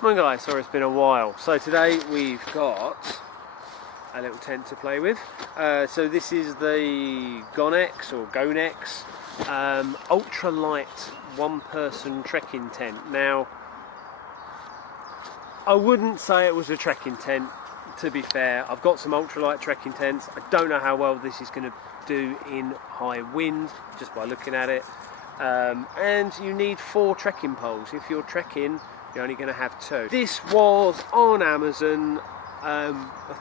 Come on guys, sorry it's been a while. So today we've got a little tent to play with. So this is the Gonex or Gonex Ultralight one-person trekking tent. Now, I wouldn't say it was a trekking tent, to be fair. I've got some ultralight trekking tents. I don't know how well this is going to do in high wind, just by looking at it. And you need 4 trekking poles. If you're trekking, you're only going to have 2. This was on Amazon. I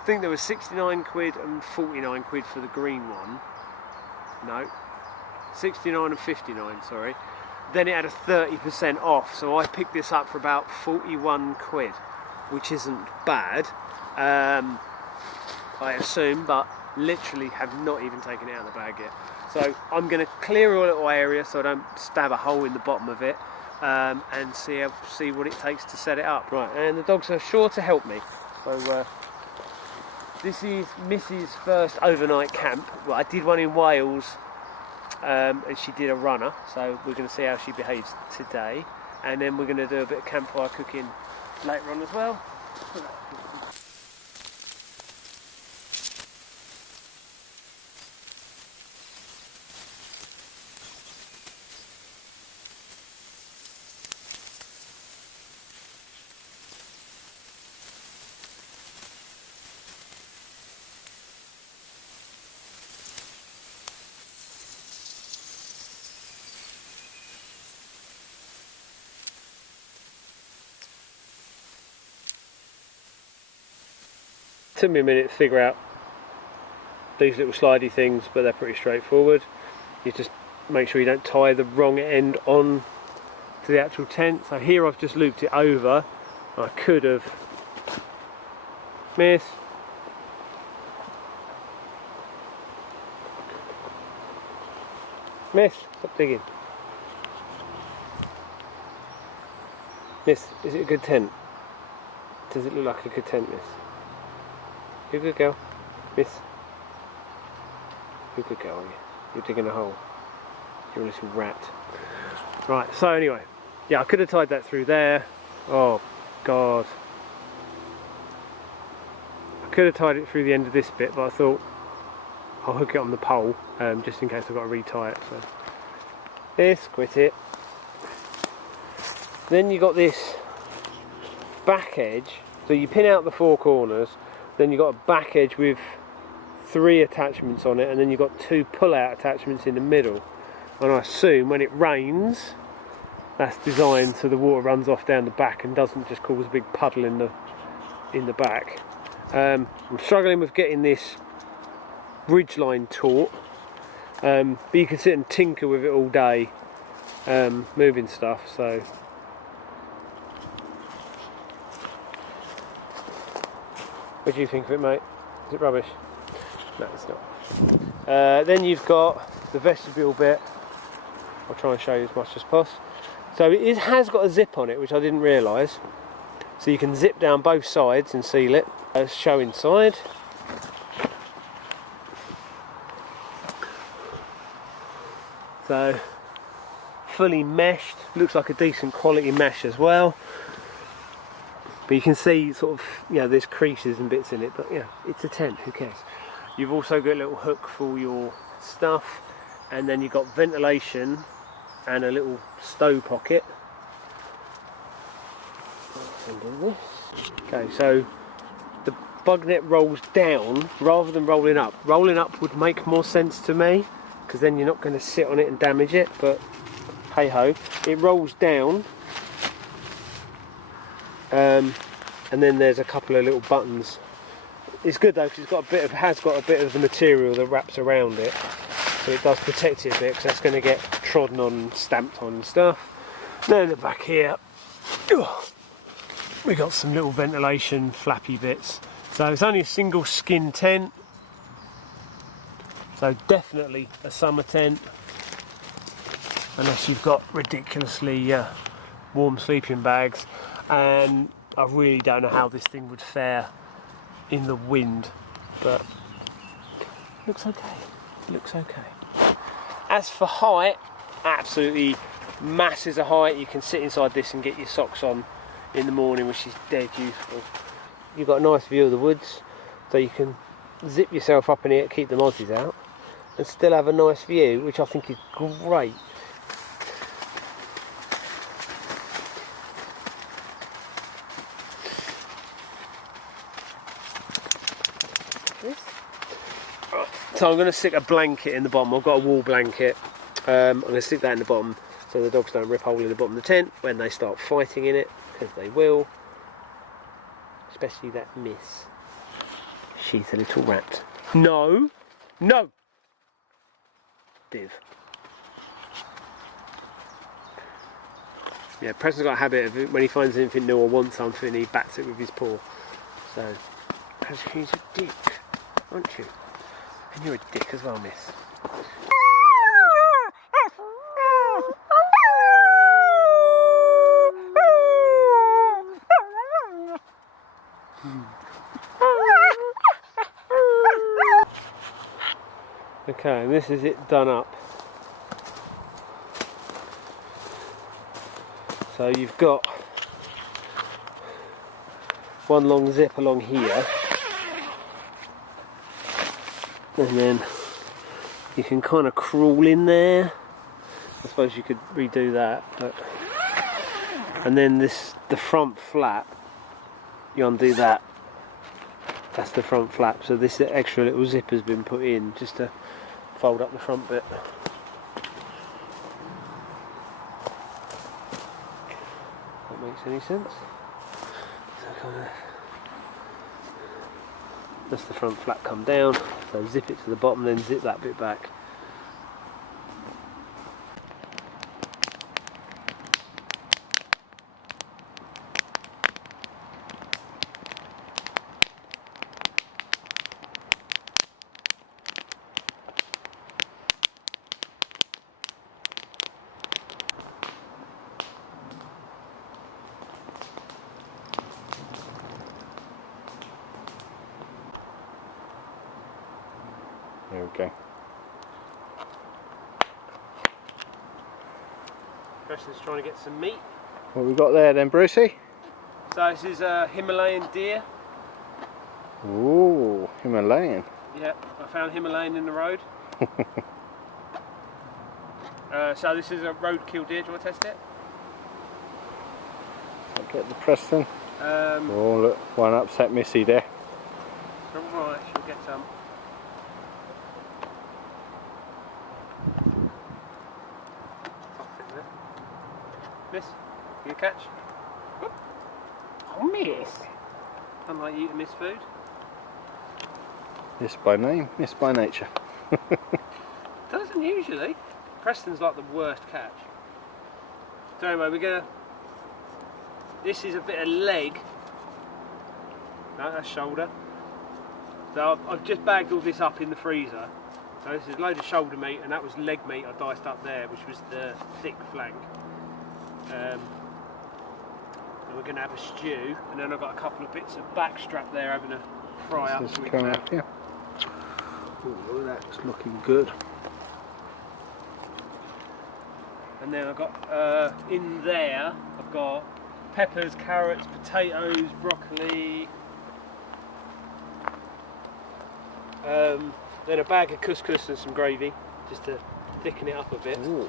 think there was 69 quid and 49 quid for the green one. No, 69 and 59, sorry. Then it had a 30% off, so I picked this up for about 41 quid, which isn't bad, I assume, but literally have not even taken it out of the bag yet. So I'm going to clear a little area so I don't stab a hole in the bottom of it, and see what it takes to set it up. Right, and the dogs are sure to help me. So this is Mrs. first overnight camp. Well, I did one in Wales, and she did a runner, so we're going to see how she behaves today, and then we're going to do a bit of campfire cooking later on as well. 10 minutes to figure out these little slidey things, but they're pretty straightforward. You just make sure you don't tie the wrong end on to the actual tent. So here I've just looped it over. I could have missed. Miss, stop digging. Miss, is it a good tent? Does it look like a good tent, Miss? You're a good girl. Miss. You're a good girl, aren't you? You're digging a hole. You're a little rat. Right, so anyway. Yeah, I could have tied that through there. Oh, God. I could have tied it through the end of this bit, but I thought I'll hook it on the pole, just in case I've got to retie it. So this, quit it. Then you got this back edge. So you pin out the 4 corners. Then you've got a back edge with 3 attachments on it, and then you've got 2 pull-out attachments in the middle. And I assume when it rains, that's designed so the water runs off down the back and doesn't just cause a big puddle in the back. I'm struggling with getting this ridgeline taut, but you can sit and tinker with it all day, moving stuff. So. What do you think of it, mate? Is it rubbish? No, it's not. Then you've got the vestibule bit. I'll try and show you as much as possible. So it has got a zip on it, which I didn't realise. So you can zip down both sides and seal it. Let's show inside. So fully meshed. Looks like a decent quality mesh as well. But you can see sort of, you know, there's creases and bits in it, but yeah, it's a tent, who cares? You've also got a little hook for your stuff, and then you've got ventilation and a little stow pocket. Okay, so the bug net rolls down rather than rolling up. Rolling up would make more sense to me, because then you're not going to sit on it and damage it, but hey ho. It rolls down. And then there's a couple of little buttons. It's good though, because it has got a bit of the material that wraps around it, so it does protect it a bit, because that's going to get trodden on and stamped on and stuff. Then at the back here, we got some little ventilation flappy bits. So it's only a single skin tent, so definitely a summer tent, unless you've got ridiculously warm sleeping bags. And I really don't know how this thing would fare in the wind, but looks okay. Looks okay. As for height, absolutely masses of height. You can sit inside this and get your socks on in the morning, which is dead useful. You've got a nice view of the woods, so you can zip yourself up in here, keep the mozzies out, and still have a nice view, which I think is great. So I'm going to stick a blanket in the bottom. I've got a wall blanket. I'm going to stick that in the bottom so the dogs don't rip a hole in the bottom of the tent when they start fighting in it, because they will. Especially that miss. She's a little rat. No! No! Div. Yeah, Preston's got a habit of it, when he finds anything new or wants something, he bats it with his paw. So, because he's a dick, aren't you? And you're a dick as well, miss. Okay, and this is it done up. So you've got one long zip along here, and then you can kind of crawl in there. I suppose you could redo that, but and then the front flap, you undo that. That's the front flap. So this extra little zip has been put in just to fold up the front bit. That makes any sense? So kind of, that's the front flap come down. So zip it to the bottom, then zip that bit back. There we go. Preston's trying to get some meat. What we got there then, Brucey? So this is a Himalayan deer. Ooh, Himalayan. Yeah, I found Himalayan in the road. So this is a roadkill deer. Do you want to test it? I'll get the Preston. Oh look, one upset Missy there. Alright, she'll get some. Miss, you catch? Oh, miss! Unlike you to miss food. Miss by name, miss by nature. Doesn't usually. Preston's like the worst catch. So anyway, we're gonna. This is a bit of leg. No, that's shoulder. So I've just bagged all this up in the freezer. So this is a load of shoulder meat, and that was leg meat I diced up there, which was the thick flank. And we're going to have a stew, and then I've got a couple of bits of back strap there having a fry up. Yeah. Oh, that's looking good. And then I've got in there, I've got peppers, carrots, potatoes, broccoli, then a bag of couscous and some gravy, just to thicken it up a bit. Ooh.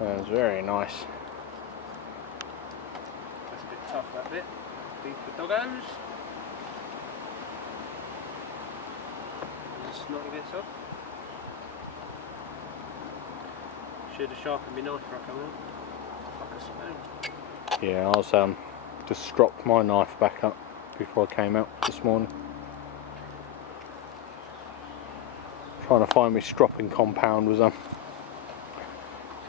Sounds very nice. That's a bit tough, that bit. Beef for doggos. Just snotty bits off. Should have sharpened my knife before I come out. Like a spoon. Yeah, I was just stropped my knife back up before I came out this morning. Trying to find my stropping compound was one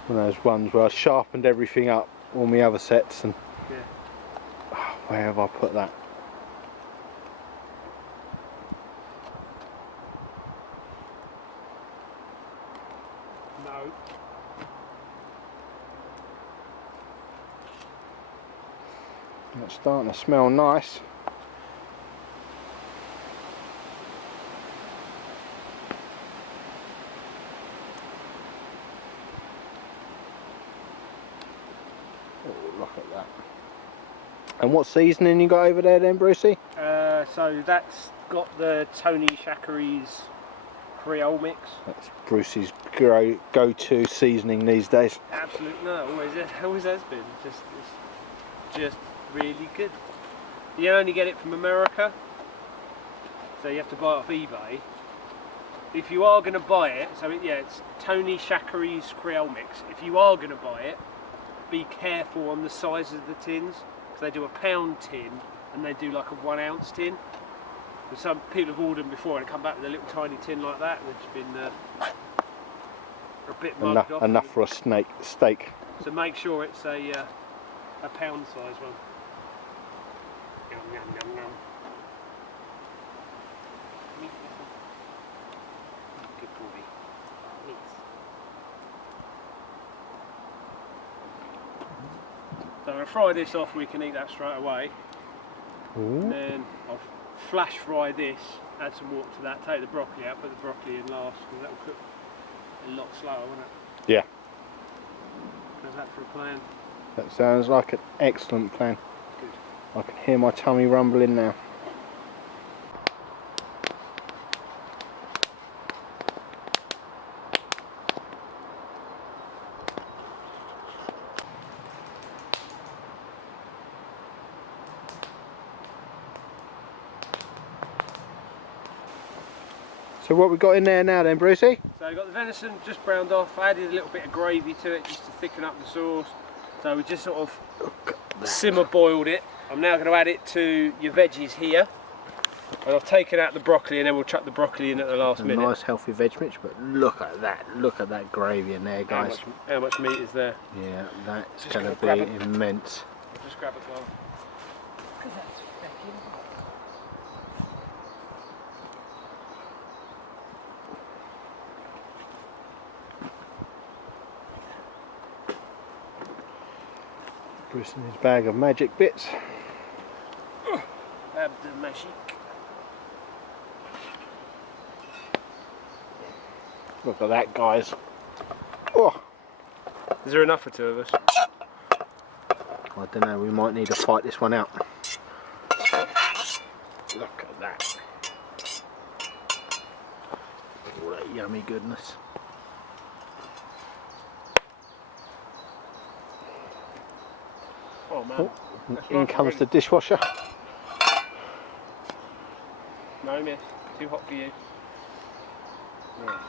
of those ones where I sharpened everything up, all my other sets, and yeah. Oh, where have I put that? No. It's starting to smell nice. Oh, look at that. And what seasoning you got over there then, Brucey? So that's got the Tony Chachere's Creole mix. That's Brucey's go-to seasoning these days. Absolutely, no, always has been. It's just really good. You only get it from America, so you have to buy it off eBay. If you are going to buy it, it's Tony Chachere's Creole mix. If you are going to buy it, be careful on the size of the tins, because they do a £1 tin and they do like a 1 ounce tin. And some people have ordered them before and come back with a little tiny tin like that, and it's been a bit mugged off. Enough for a steak. So make sure it's a pound size one. Yum yum yum yum. Good boy. So I'm going to fry this off, we can eat that straight away. Ooh. And then I'll flash fry this, add some water to that, take the broccoli out, put the broccoli in last, because that will cook a lot slower, won't it? Yeah. How's that for a plan? That sounds like an excellent plan. Good. I can hear my tummy rumbling now. So what we got in there now then, Brucey? So we've got the venison just browned off. I added a little bit of gravy to it just to thicken up the sauce. So we just sort of simmer boiled it. I'm now going to add it to your veggies here. And I've taken out the broccoli, and then we'll chuck the broccoli in at the last minute. Nice healthy veg mix, but look at that gravy in there, guys. How much meat is there? Yeah, that's Just going to gonna be grab immense. Just grab a glove. Bruce and his bag of magic bits. Grab the magic. Look at that, guys. Oh, Is there enough for two of us? I don't know, we might need to fight this one out. Look at that. All that yummy goodness. Oh man. Oh, in comes the dishwasher. No miss, too hot for you. Right.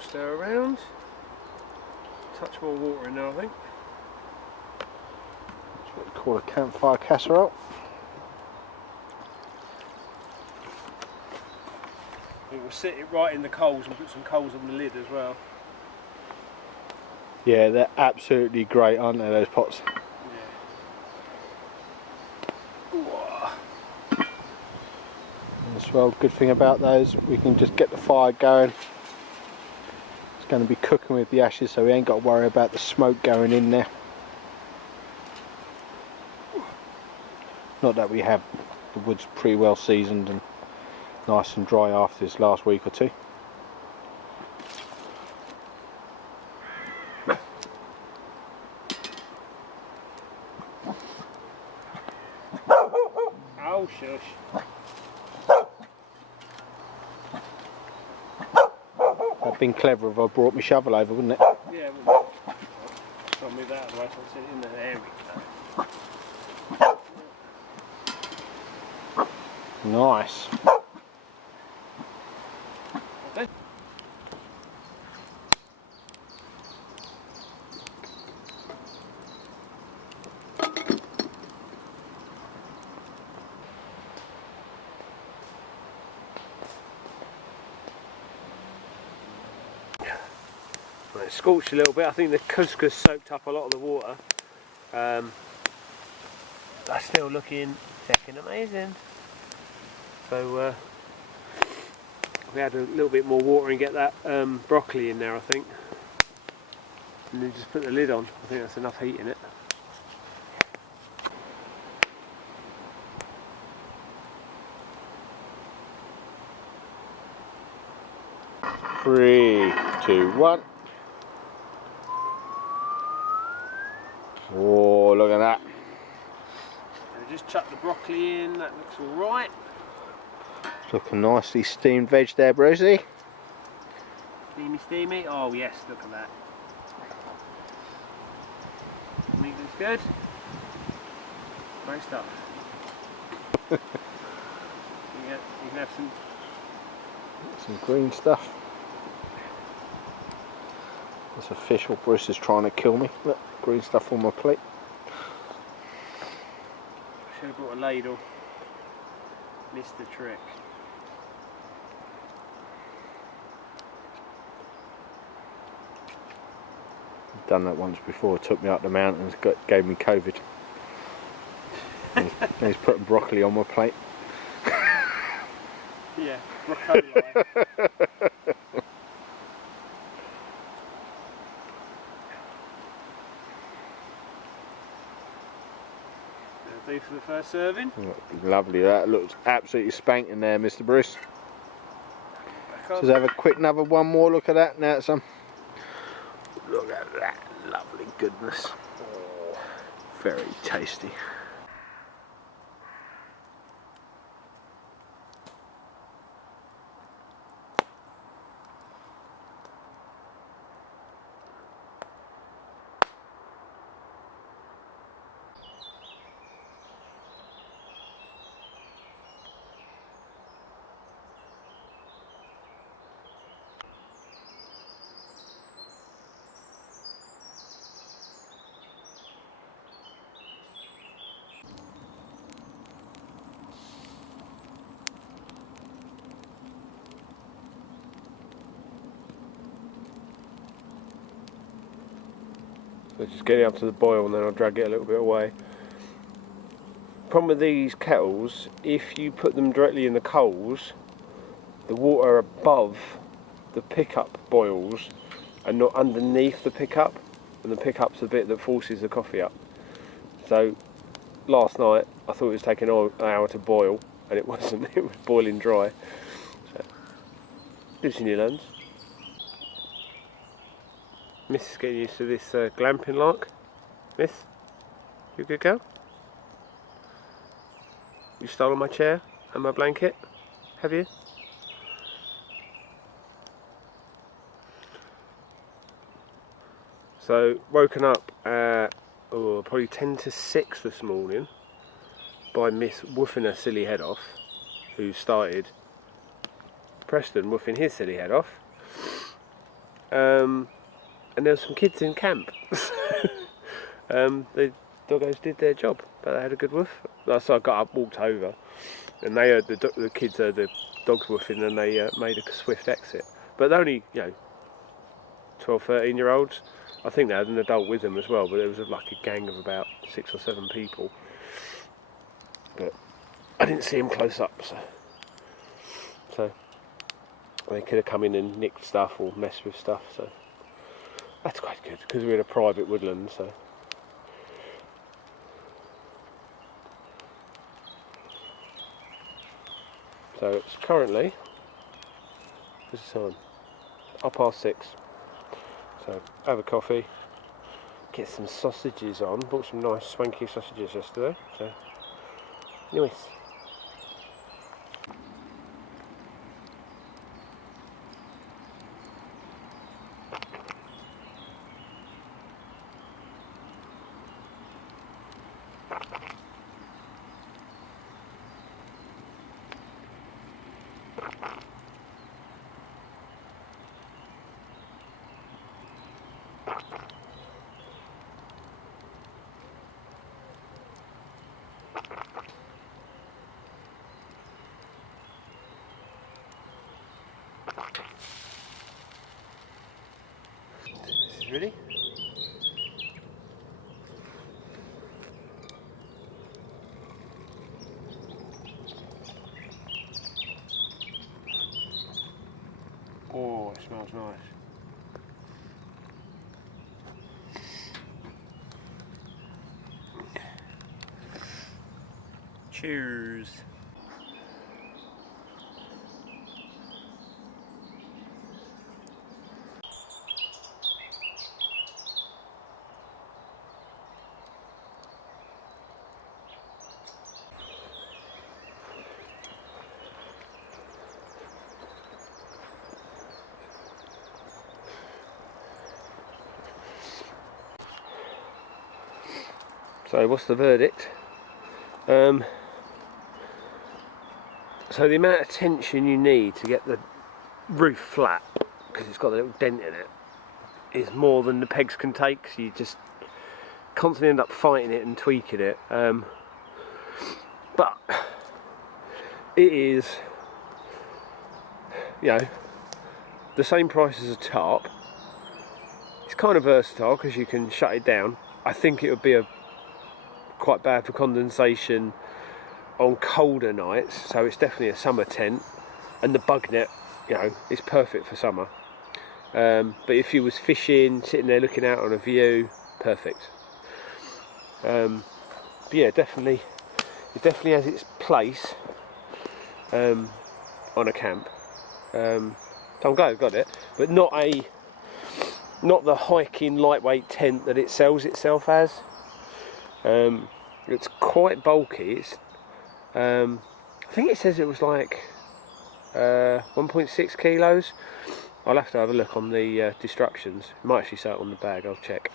Stir around. Touch more water in there, I think. That's what we call a campfire casserole. We will sit it right in the coals and put some coals on the lid as well. Yeah, they're absolutely great, aren't they, those pots? Yeah. As well, good thing about those, we can just get the fire going. It's going to be cooking with the ashes, so we ain't got to worry about the smoke going in there. Not that we have, the wood's pretty well seasoned and nice and dry after this last week or two. Oh shush. That'd been clever if I brought my shovel over, wouldn't it? Yeah, well, I'll move that out of the way so I'll sit in there. There we go. Nice. Okay. Right, it's scorched a little bit. I think the couscous soaked up a lot of the water. That's still looking fucking amazing. So we add a little bit more water and get that broccoli in there, I think. And then just put the lid on. I think that's enough heat in it. Three, two, one. Oh, look at just chuck the broccoli in, that looks alright. Looking nicely steamed veg there, Brucey. Steamy, steamy. Oh yes, look at that. Meat looks good. Great stuff. You can have some green stuff. That's official. Bruce is trying to kill me. Look, green stuff on my plate. Should have brought a ladle. Missed the trick. I've done that once before. Took me up the mountains, gave me COVID. He's putting broccoli on my plate. Yeah, broccoli. Do for the first serving. Lovely, that looks absolutely spanking there, Mr. Bruce. Let's have a quick one more look at that now. Look at that lovely goodness. Oh, very tasty. So just get it up to the boil and then I'll drag it a little bit away. Problem with these kettles, if you put them directly in the coals, the water above the pickup boils and not underneath the pickup, and the pickup's the bit that forces the coffee up. So last night I thought it was taking an hour to boil and it wasn't, it was boiling dry. So, loosen your lens. Miss is getting used to this glamping like. Miss, you a good girl? You stolen my chair and my blanket, have you? So, woken up at probably 10 to 6 this morning by Miss woofing her silly head off, who started Preston woofing his silly head off. And there were some kids in camp. The doggos did their job, but they had a good woof. So I got up, walked over, and they heard the kids heard the dogs woofing, and they made a swift exit. But they're only, 12, 13-year-olds. I think they had an adult with them as well, but it was like a gang of about 6 or 7 people. But I didn't see them close up, so they could have come in and nicked stuff or messed with stuff. So. That's quite good, because we're in a private woodland, so. So it's currently, what's the time? 6:30. So have a coffee, get some sausages on. Bought some nice swanky sausages yesterday, so nice. Ready? Oh, it smells nice. Cheers. So what's the verdict? So the amount of tension you need to get the roof flat, because it's got a little dent in it, is more than the pegs can take, so you just constantly end up fighting it and tweaking it. But it is, you know, the same price as a tarp. It's kind of versatile because you can shut it down. I think it would be quite bad for condensation on colder nights, so it's definitely a summer tent. And the bug net, you know, is perfect for summer. But if you was fishing, sitting there looking out on a view, perfect. But yeah, definitely, it definitely has its place on a camp. So I'm glad I got it, but not the hiking lightweight tent that it sells itself as. It's quite bulky. It's I think it says it was like 1.6 kilos. I'll have to have a look on the destructions. It might actually say it on the bag, I'll check.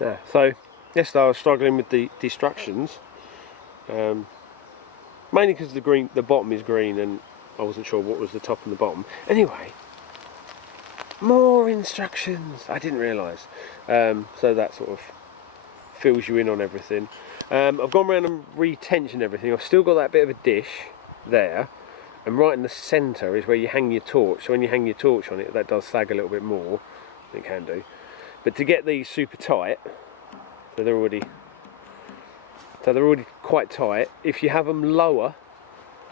Yeah, so yesterday I was struggling with the destructions, mainly because the bottom is green and I wasn't sure what was the top and the bottom. Anyway, more instructions. I didn't realise. So that sort of fills you in on everything. I've gone around and retensioned everything. I've still got that bit of a dish there, and right in the centre is where you hang your torch. So when you hang your torch on it, that does sag a little bit more. It can do. But to get these super tight, so they're already quite tight. If you have them lower,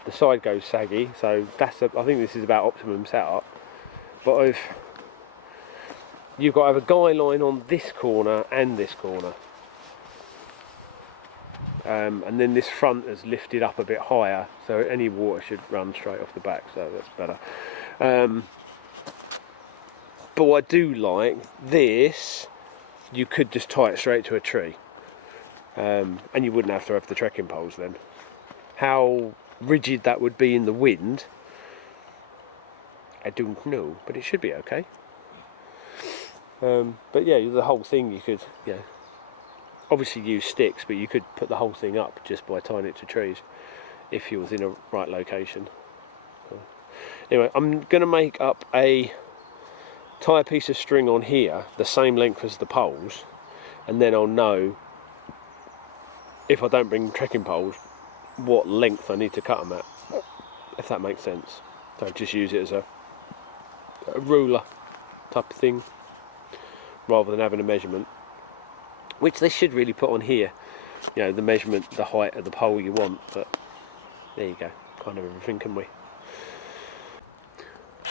the side goes saggy. So I think this is about optimum setup. But you've got to have a guy line on this corner and this corner. And then this front is lifted up a bit higher, so any water should run straight off the back, so that's better. But what I do like, this, you could just tie it straight to a tree, and you wouldn't have to have the trekking poles then. How rigid that would be in the wind, I don't know, but it should be okay. But yeah, the whole thing you could, yeah, obviously use sticks, but you could put the whole thing up just by tying it to trees if you was in a right location. Anyway, I'm going to make up tie a piece of string on here the same length as the poles, and then I'll know, if I don't bring trekking poles, what length I need to cut them at, if that makes sense. So just use it as a ruler type of thing rather than having a measurement, which they should really put on here, you know, the measurement, the height of the pole you want. But there you go, kind of everything, can we?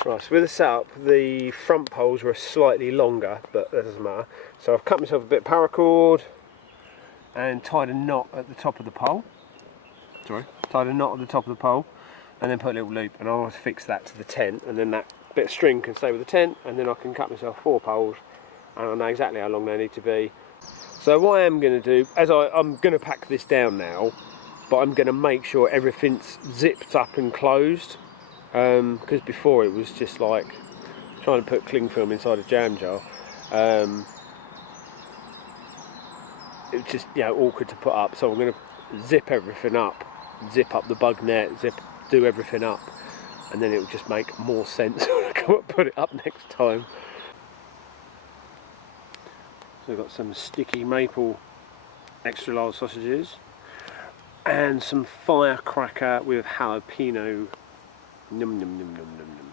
Right, so with the setup, the front poles were slightly longer, but that doesn't matter. So I've cut myself a bit of paracord and tied a knot at the top of the pole. Tied a knot at the top of the pole, and then put a little loop, and I'll fix that to the tent, and then that bit of string can stay with the tent, and then I can cut myself 4 poles, and I know exactly how long they need to be. So what I am going to do, I'm going to pack this down now, but I'm going to make sure everything's zipped up and closed, because before it was just like trying to put cling film inside a jam jar. It was just, you know, awkward to put up, so I'm going to zip everything up, zip up the bug net, do everything up, and then it will just make more sense when I come and put it up next time. So we've got some sticky maple extra large sausages and some firecracker with jalapeno. Num num num num num num.